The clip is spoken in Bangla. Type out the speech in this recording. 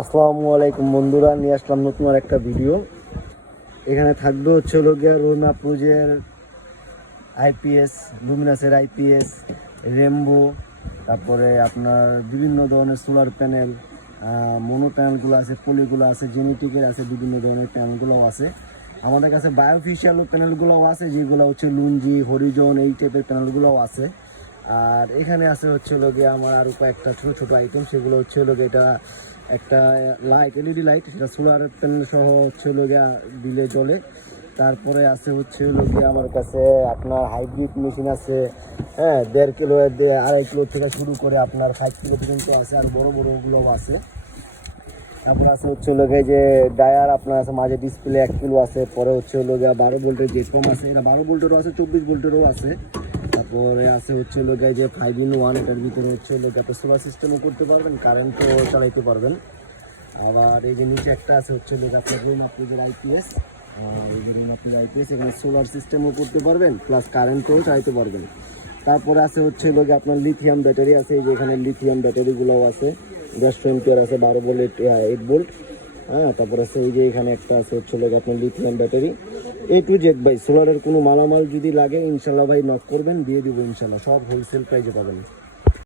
আসসালামু আলাইকুম বন্ধুরা, নিয়ে আসলাম নতুন আর একটা ভিডিও। এখানে থাকবে হচ্ছে গিয়া রোনা প্রুজের আইপিএস, লুমিনাসের আইপিএস, রেমবো, তারপরে আপনার বিভিন্ন ধরনের সোলার প্যানেল, মনো প্যানেলগুলো আছে, পলিগুলো আছে, জেনেটিকের আছে, বিভিন্ন ধরনের প্যানেলগুলোও আছে। আমাদের কাছে বায়োফিশিয়াল প্যানেলগুলোও আছে, যেগুলো হচ্ছে লুঞ্জি, হরিজন, এই টাইপের প্যানেলগুলোও আছে। আর এখানে আছে হচ্ছে গিয়ে আমার আরও কয়েকটা ছোটো ছোটো আইটেম, সেগুলো হচ্ছে গিয়ে এটা একটা লাইট, এলইডি লাইট, সেটা সোলার প্যানেল সহ হচ্ছে গিয়া দিলে জ্বলে। তারপরে আছে হচ্ছে গিয়ে আমার কাছে আপনার হাইব্রিড মেশিন আছে, হ্যাঁ, 1.5 কিলো 2.5 কিলো থেকে শুরু করে আপনার 5 কিলো পর্যন্ত আছে, আর বড়ো বড়োগুলোও আছে। তারপর আছে হচ্ছে গিয়ে যে ডায়ার আপনার আছে, মাঝে ডিসপ্লে 1 কিলো আছে। পরে হচ্ছে গিয়া 12 ভোল্টের জেটকম আছে, এটা 12 ভোল্টেরও আছে, 24 ভোল্টেরও আছে। তারপরে আছে হচ্ছে গিয়ে যে 5-in-1, এটার ভিতরে হচ্ছে আপনি সোলার সিস্টেমও করতে পারবেন, কারেন্টও চালাইতে পারবেন। আবার এই যে নিচে একটা আছে হচ্ছে আপনার রুম আপনাদের আইপিএস, এই যে রুম আপনাদের আইপিএস, এখানে সোলার সিস্টেমও করতে পারবেন, প্লাস কারেন্টও চালাইতে পারবেন। তারপরে আছে হচ্ছে আপনার লিথিয়াম ব্যাটারি আছে, এই যে এখানে লিথিয়াম ব্যাটারিগুলোও আছে, 150 এম্পিয়ার আছে, 12 ভোল্ট 8 ভোল্ট। হ্যাঁ, তারপর আছে এই যে এখানে একটা আছে হচ্ছে আপনার lithium battery. A to Z ভাই, সোলারের কোনো মালামাল যদি লাগে ইনশাল্লাহ ভাই নক করবেন, দিয়ে দিব ইনশাল্লাহ, সব হোলসেল প্রাইসে পাবেন।